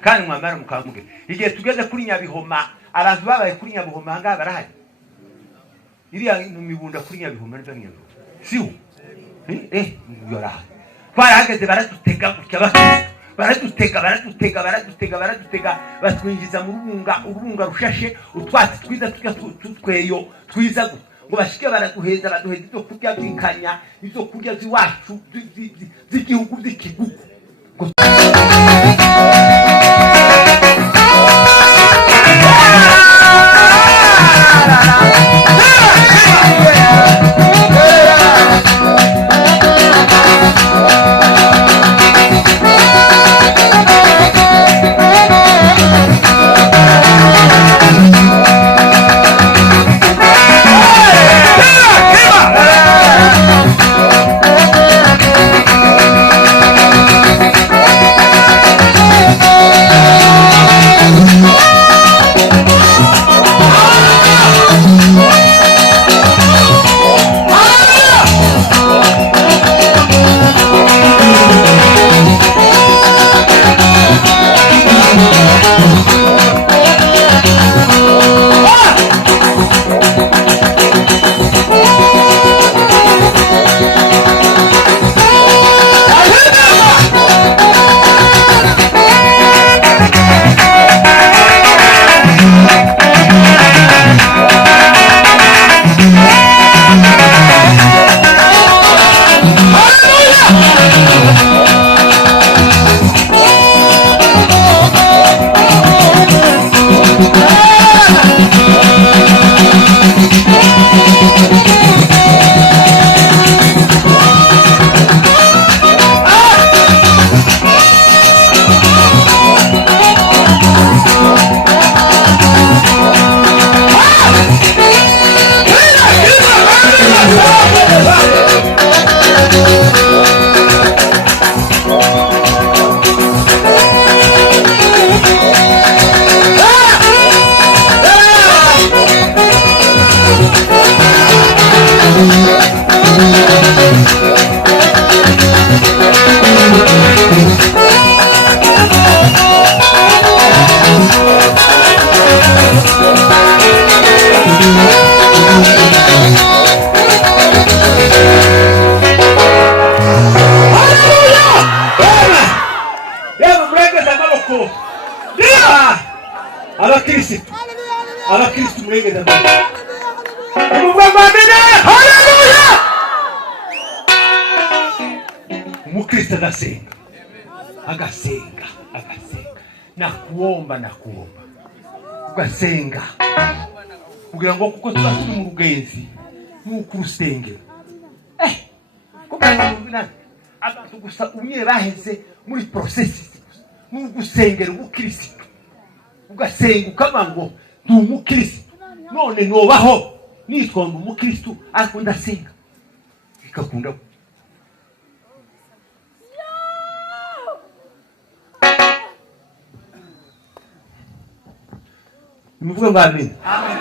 kandi mwambara mukamuge igihe tugeze kuri Nyabihoma abantu babaye kuri Nyabihoma ngaha barahari iriya mibunda kuri Nyabihoma n'ibyo siwo yora barahageze baradutega gutya baradutega batwinjiza mu urubunga rushashe utwatsi twiza tweyo twiza ngo bashike baraduheza baduheza ibyo kurya by'inkanya ibyo kurya ziwacu z'igihugu by'ikigugu Abakristo murengeza umukristo agasenga nakuomba ugasenga kugira ngo kuko tuba turi mu rugenzi nuko urusengero abantu gusa umwe baheze muri processes n'ugusengera ubukristo ugasenga ukamango ndi umukristo none nobaho nitwonda umukristo ariko ndasenga bikakunda Muvuga ngo amen. Amen.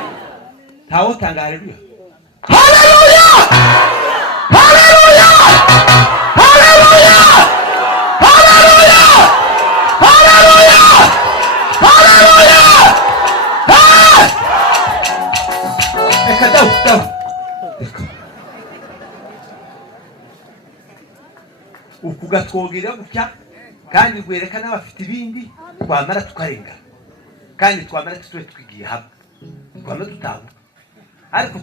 Tawo tanga haleluya. Haleluya! Haleluya! Haleluya! Haleluya! Haleluya! Haleluya! Daw. Ukugatwogira gutya kandi gwerekana bafite ibindi twamara tukarenga. Kandi twamara twigiye hamwe twamara tutabu ariko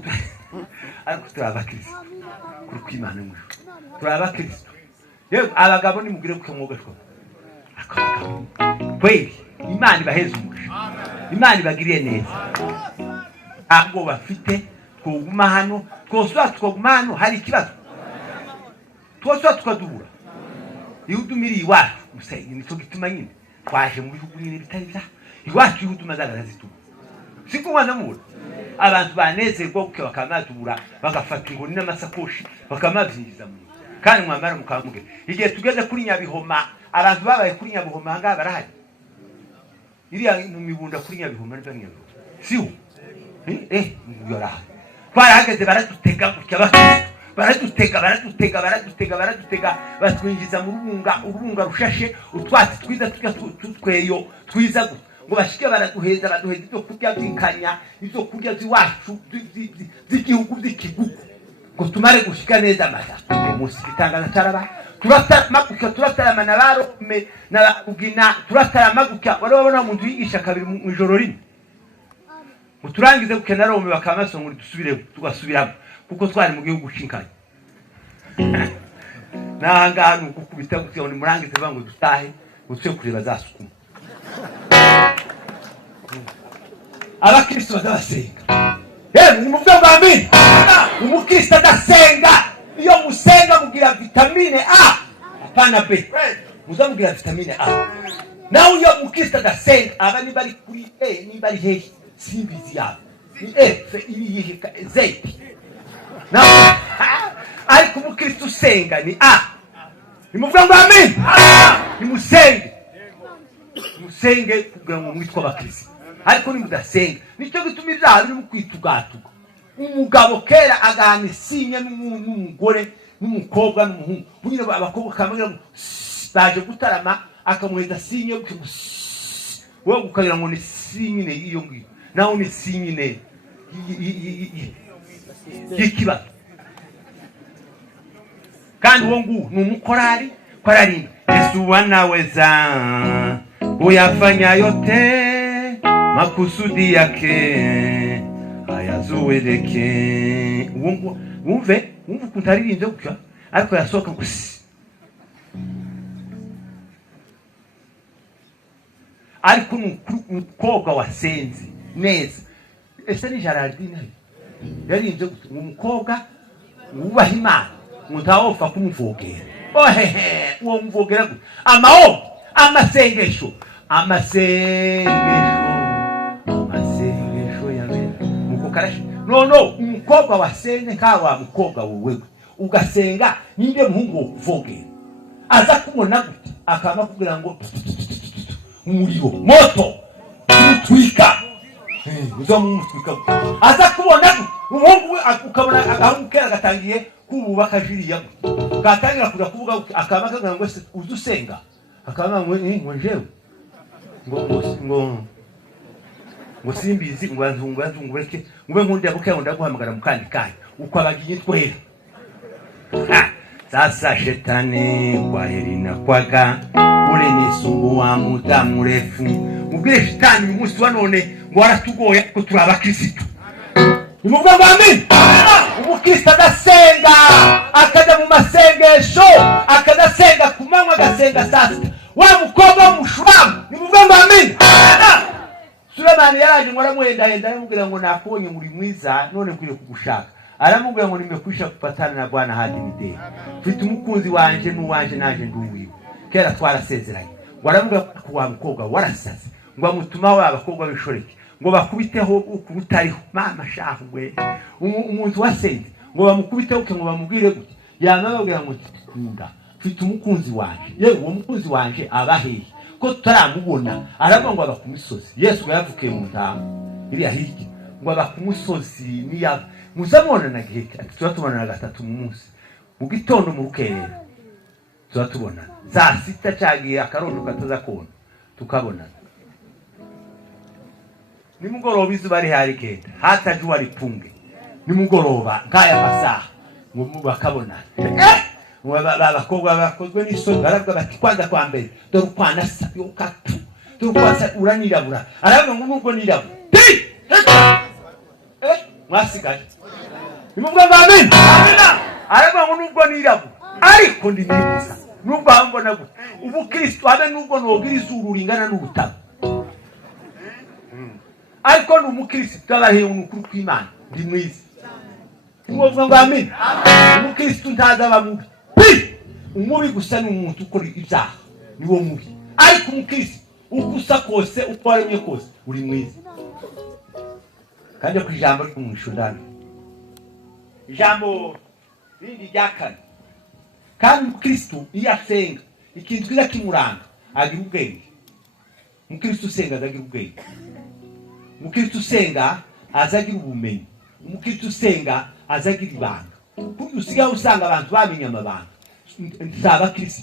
turabakristo kuri kwimana mwe turabakristo yewe abagabo ni mugire ko mwoga two akabagabo kweli imana ibaheze umugisha imana ibagiriye neza ahubwo bafite twoguma hano twoguma hano hari ikibazo tukadubura iyo udumiriye iwacu musenyi nicyo gituma nyine twaje mu bihugu nyine bitari bya iwacu y'uduma zagarazitu siko mwanamura abantu banezerwa kuko bakamazura bagafata ingoni n'amasakoshi bakamavyinjiza mu kandi mwambara mukamuge igihe tugeze kuri Nyabihoma abantu babaye kuri Nyabihoma ngaha barahari iriya mibunda kuri Nyabihoma n'ibyo siwo yora twarahageze baradutega gutya bakristo baradutega batwinjiza mu urubunga rushashe utwatsi twiza tweyo twiza ngo bashike baraduheza ibyo kurya by'inkanya ibyo kurya ziwacu z'igihugu by'ikigugu ngo tumare gushika neza amata umunsi gitangaza taraba turatarama na barome na ugina turataramaguka wari wabona mu nzu yigisha kabiri mu ijoro rimwe uturangize gukena rome bakamaso ngo tugasubiramo kuko twari mu gihugu cinkanye nahanga ukubita gutyo ni murangize bango dutahe utse kureba zasukuma abakristo badasenga ni mu byo bwami umukristo adasenga iyo musenga mugira vitamine A apana B muzamugira vitamine A nawe iyo umukristo adasenga aba ni bari kuri A ni bari hehe simbizi yabo ni F iri yihe Z nawe ariko umukristo usenga ni A ni mu byo bwami ni musenge kugira ngo mwitwa abakristo ariko ni mudasenga nicyo gituma ibyaha biri mu kwitugatuga umugabo kera agahana isinye n'umugore n'umukobwa n'umuhungu bunyine abakobwa kamera baje gutarama akamuheza sinye wowe ukagira ngo ni sinyine iyo ngiyo naho ni sinyine y'ikibazo kandi uwo nguwo ni umukorari korari Yesu wanaweza uyafanya yote makusudi yake ayazuweleke wumve kuntaririnze gutya ariko yasohoka gusi ariko umukobwa wasenze neza ese ni Gerardine yarinze umukobwa wubaha Imana mutawofa kumuvogera uwo muvogera amahoro amasengesho no umukobwa wasenye kawa mukobwa wewe ugasenga ninde muhungu uvogera aza kumona gute akama kugira ngo umuriro moto utwika uzamutwika aza kubona umuhungu ukabona agahumukera gatangiye kububaka jiriya gatangira kuja kuvuga akama kagira ngo uzusenga akama ngo jewe ngo simbizi ngo azungureke ngube nkundi yabuke ndaguhamagara mukandi kanya uko abagiye twera sasa shetani kwa Helena kwaga ule nisungu wa muda mrefu mubwire shetani umunsi wa none ngo waratugoye ko turaba Kristo nimubwo bamini umukristo adasenga akaja mu masengesho akadasenga kumanywa agasenga sasa wa mukobwa w'umushuramu nimubwo bamini Sulemani yaraje ngo aramwenda yamubwira ngo nakubonye muri mwiza none kwire kugushaka aramubwira ngo nimekwisha kupatana na Bwana hadi mideli mfite umukunzi wanje n'uwanje naje nduwiwe kera twarasezeranye ngo aramubwira ko wa mukobwa warasaze ngo amutuma wa abakobwa bishoreke ngo bakubiteho ukubutariho mama shahwe umuntu wasenze ngo bamukubiteho ngo bamubwire gute yanababwira ngo tikunda mfite umukunzi wanje yewe uwo mukunzi wanje abahehe ko tutaramubona aravuga ngo aba ku misozi Yesu yavukiye mu ntama iri ahiki ngo aba ku musozi niya muzamona na giheka turatubona na gatatu mu munsi mu gitondo mu rukerera turatubona za sita cyagiye akarondo kataza kona tukabona nimugoroba izuba rihari kenda hataje wari punge nimugoroba ngaya masaha ngo bakabona abakobwa bakozwe n'isoni baravuga bati kwanza kwa mbere dore ukwana sa yokatu dore kwasa uranirabura aravuga ngo nubwo nirabura mwasigaje nimubwo amen aravuga ngo nubwo nirabura ariko ndi neza nubwo ambona gute ubu Kristo habe nubwo nogira izuru ringana n'ubutaka ariko n'umukristo tabahe umukuru kw'Imana ndi mwiza nimubwo amen umukristo ntazaba mubi umubi gusa n'umuntu ukora ibyaha niwo mubi ariko umukristo ukusa kose ukwaremye kose uri mwiza kandi ku ijambo ry'umushundano ijambo rindi ryakane kandi umukristo iyo asenga ikintu kiza kimuranga agira ubwenge umukristo usenga azagira ubwenge umukristo usenga azagira ubumenyi umukristo usenga azagira ibanga kuko usigaye usanga abantu bamenye amabanga nsaba kristo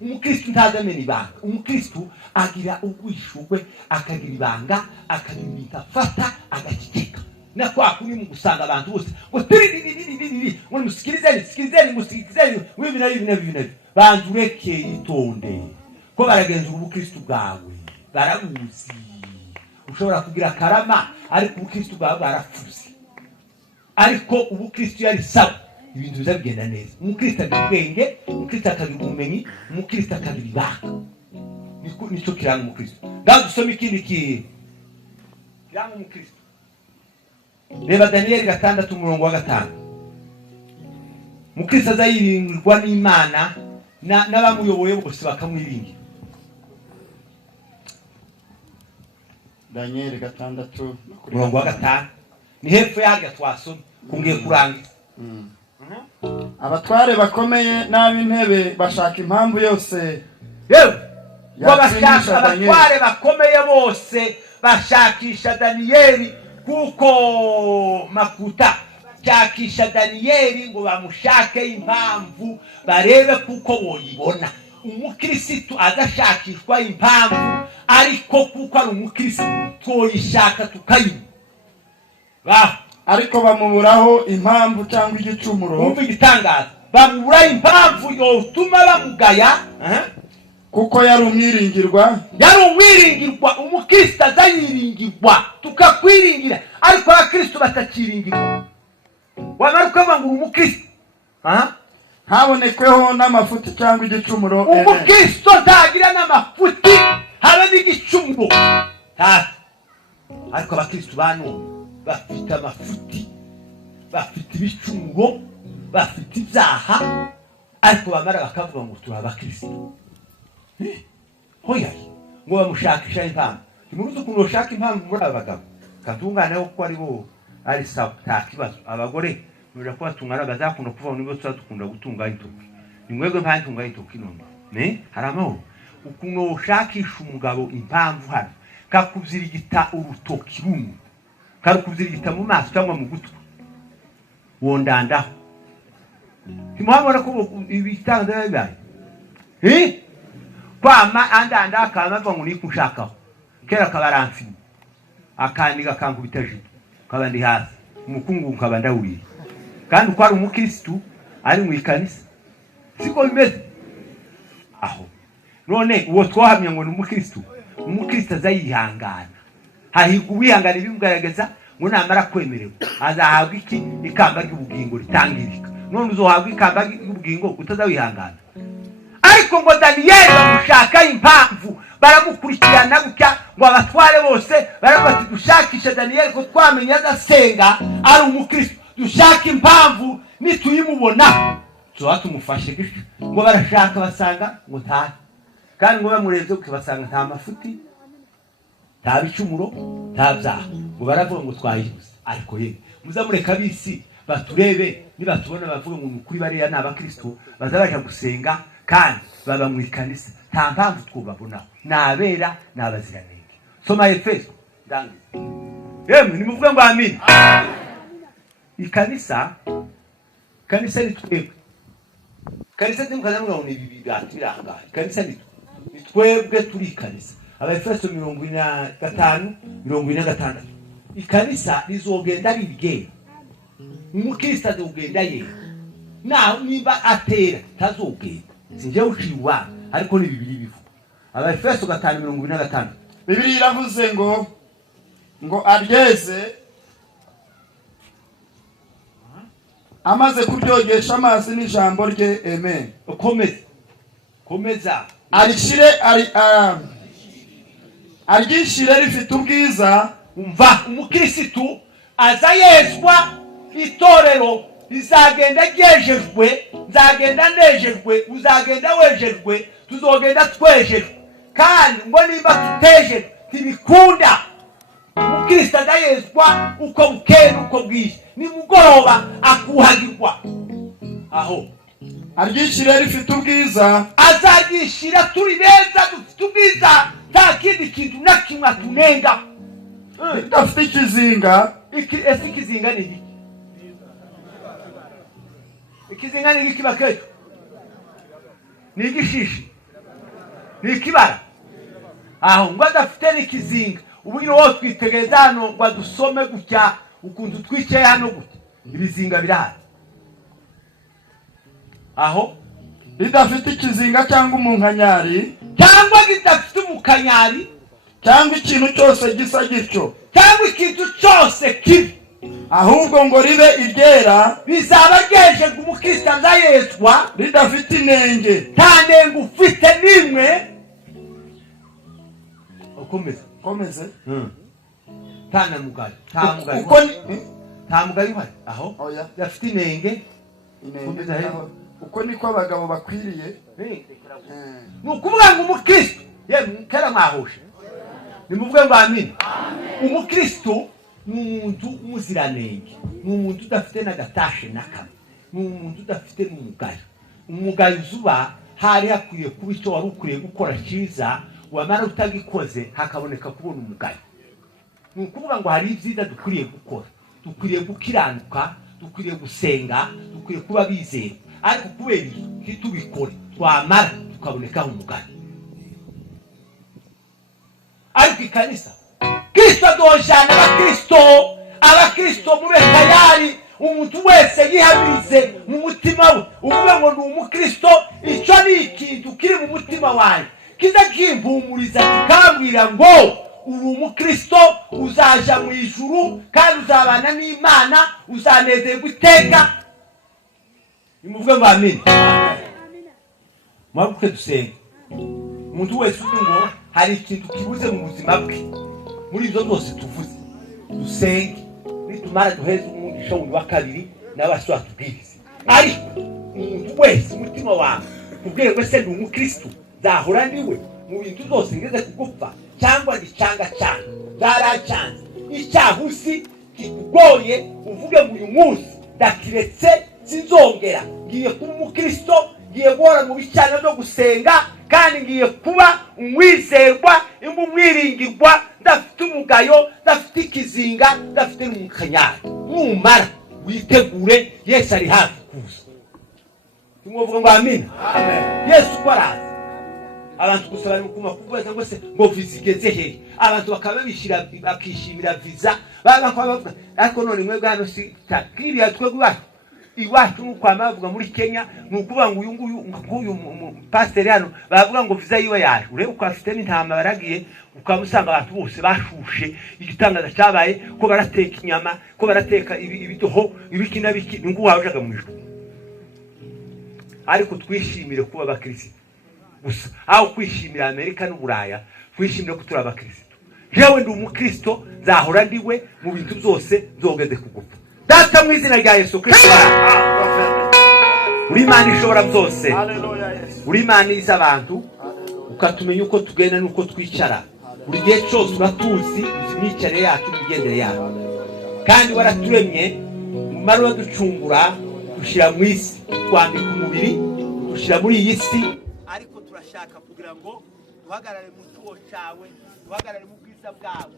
umukristo ntazamenya ibanga umukristo agira ubwishugwe akagira ibanga akagira ibintu afata agakikika na kwa kuri mu gusanga abantu bose ngo ngo musikilizeni wibi banjureke itonde ko baragenzura ubukristo bwawe barabuzi ushobora kugira karama ariko ubukristo bwawe barafuze ariko ubukristo yari sawa ibintu bizagenda neza umukristo agira ubwenge umukristo akagira ubumenyi umukristo akagira ibanga nicyo kiranga umukristo ndagusoma ikindi kiranga umukristo reba Daniyeli 6:5 umukristo azayiringirwa n'Imana n'abamuyoboye bose bakamwiringira. Daniyeli 6:5 ni hepfo yaryo twasoma kungiye kurangiza. Abatware bakomeye n'ab'intebe bashaka impamvu yose yewe abatware bakomeye bose bashakisha Daniyeli kuko makuta shakisha Daniyeli ngo bamushake impamvu barebe kuko boyibona. Umukristo adashakishwa impamvu ariko kuko ari umukristo twoyishaka tukayibona ariko bamuburaho impamvu cyangwa igicumuro. Umva igitangaza bamubura impamvu yotuma bamugaya kuko yari umwiringirwa umukristo azayiringirwa tukakwiringira ariko abakristo batakiringirwa wamaruka bangura umukristo habonekweho n'amafuti cyangwa igicumuro. Umukristo ntagira n'amafuti habe n'igicumuro ariko abakristo bano bafite amafuti bafite ibicumuro bafite ibyaha ariko bamara bakavuga ngo turi abakristo. Hoya ngo bamushakisha impamvu imuruzo kuno ushaka impamvu muri abagabo katungana ko ari bo ari sawa nta kibazo. Abagore nuje ko batungana bazakunda kuva nibo twakunda gutunga intoki nimwego nka ntunga intoki none haramo ukuno ushakisha umugabo impamvu hano kakuzirigita urutoki rumwe karukuzirigita mu maso cyangwa mu gutwi wondandaho timuhabona ko ibitanga bibaye kwama andanda akama ngo ni kushakaho kera kabaranfi akandiga kangu bitaje kabandi hasi umukungu kabanda uri kandi ko ari umukristo ari mu ikanisa siko bimeze aho none uwo twahamye ngo ni umukristo azayihangana hahiga uwihangana bimugaragaza ngo namara kwemererwa azahabwa iki ikamba ry'ubugingo ritangirika. None uzohabwa ikamba ry'ubugingo utazawihangana ariko ngo Daniyeli bamushaka impamvu baramukurikirana gutya ngo abatware bose barabati dushakisha Daniyeli ko twamenye azasenga ari umukristo dushaka impamvu nituyimubona tuzatumufashe gishya ngo barashaka basanga ngo nta kandi ngo bamurebye ukibasanga nta mafuti nta bicumuro nta byaha ngo baravuga ngo twayibuze ariko ye muzamureka bisi baturebe nibatubona bavuga ngo kuri bariya n'abakristo bazabaje gusenga kandi baba mu ikanisa nta mpamvu twubabonaho nabera n'abaziranenge. Soma Efeso ndangiza yemwe nimuvuga ngo amen. Ikanisa ni twebwe kanisa ndimukana ngo ni bibigati biranga ikanisa ni twebwe turi ikanisa. Abefeso 5:46 ikanisa rizogenda ribigenda umukristo azogenda ye naho niba atera tazogenda sinje uciwa ariko ni bibiri bivu. Abefeso 5:45 Bibiri iravuze ngo Ageze amaze kuryogesha amazi n'ijambo rye amen. Komeza aryishire rifite ubwiza. Umva umukristo azayezwa itorero izagenda ryejejwe nzagenda nejejwe uzagenda wejejwe tuzogenda twejejwe kandi ngo nimba tuteje tibikunda. Umukristo azayezwa uko bukeye uko bwije ni mugoroba akuhagirwa aho aryishire rifite ubwiza azagishira turi beza dufite ubwiza nta kindi kintu nakimwe tunenga ridafite ikizinga. ese ikizinga ni iki? Ikizinga ni iki bakeyo? Ni igishishi? Ni ikibara? Aho ngo adafite n'ikizinga. Ubu nyine wowe twitegereza hano ngo dusome gutya ukuntu twicaye hano gutya. Ibizinga birahari. Aho ridafite ikizinga cyangwa umunkanyari, cyangwa gidafite umukanyari, cyangwa ikintu cyose gisa gityo, cyangwa ikintu cyose kibi, ahubwo ngo ribe iryera, bizaba ryeje umukristo azayezwa ridafite inenge, nta nenge ufite nimwe. Komeze. Tana mugayo. Nta mugayo uhari. Aho dafite inenge. Uko niko abagabo bakwiriye. Nukuvuga ngo umukristo kera mwahoshe. Nimuvuge ngo amen. Umukristo ni umuntu umuziranenge, ni umuntu udafite n'agatashe n'akamwe, ni umuntu udafite n'umugayo. Umugayo uzuba hari hakwiye kuba icyo wari ukwiye gukora cyiza, wamara utagikoze hakaboneka kubona umugayo. Ni ukuvuga ngo hari ibyiza dukwiriye gukora, dukwiriye gukiranuka, dukwiriye gusenga, dukwiriye kuba bizera, ariko kubera ntitubikore twamara tukabonekaho umugayo. Ariko ikanisa Kristo dojana abakristo mube tayari, umuntu wese yihamirize mu mutima we uvuge ngo ni umukristo. Icyo ni ikintu kiri mu mutima wawe kiza kimpumuriza kikambwira ngo uri umukristo, uzaja mu ijuru kandi uzabana n'Imana, uzanezerwa iteka. Nimuvuge ngo amen. Mwabuke dusenge. Umuntu wese uzi ngo hari ikintu kibuze mu buzima bwe, muri ibyo byose tuvuze dusenge, nitumara duheze umugisha wa kabiri n'abaswa tubwirize. Ariko umuntu wese umutima wawe ubwire ngo se ndi umukristo, zahora ndiwe mu bintu byose ngeze kugupfa cyangwa gicanga cyane zaracanze icyahusi kikugoye, uvuge ngo uyu munsi ndakiretse sinzongera, ngiye kuba umukristo, ngiye guhora mu bicana byo gusenga, kandi ngiye kuba umwizerwa, umwiringirwa, ndafite umugayo, ndafite ikizinga, ndafite n'umukanyari. Numara witegure, Yesu ari hafi kuza. Tumuvuga ngo amen. Yesu kwaraza abantu gusaba n'ukuma kubaza ngo se ngo vizigeze he, abantu bakaba bakishimira visa bavuga, ariko none mwe bwano si takiri yatwe iwacu nuko amavuga muri Kenya, nukuvuga ngo uyu pastor hano bavuga ngo visa yiwe yaje, urebe uko afite n'intama baragiye, ukamusanga abantu bose bashushe. Igitangaza cyabaye ko barateka inyama, ko barateka ibidoho, ibikina biki, ngo wajaga mu ijuru. Ariko twishimire kuba abakristo gusa, aho kwishimira Amerika n'Uburaya, twishimire ko turi abakristo. Jewe ndi umukristo, zahora ndiwe mu bintu byose, nzogeze kugupfa. Data mu izina rya Yesu Kristo, uri Imana ishobora byose, uri Imana izi abantu, ukatumenya uko tugenda n'uko twicara. Buri gihe cyose uratuzi imyicarire yacu n'imigendere yacu, kandi waraturemye mu mara ducungura, dushyira mu isi, twambika umubiri, dushyira muri iyi si. Ariko turashaka kugira ngo duhagarare mu cyuho cyawe, duhagarare mu bwiza bwawe,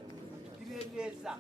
tugire neza.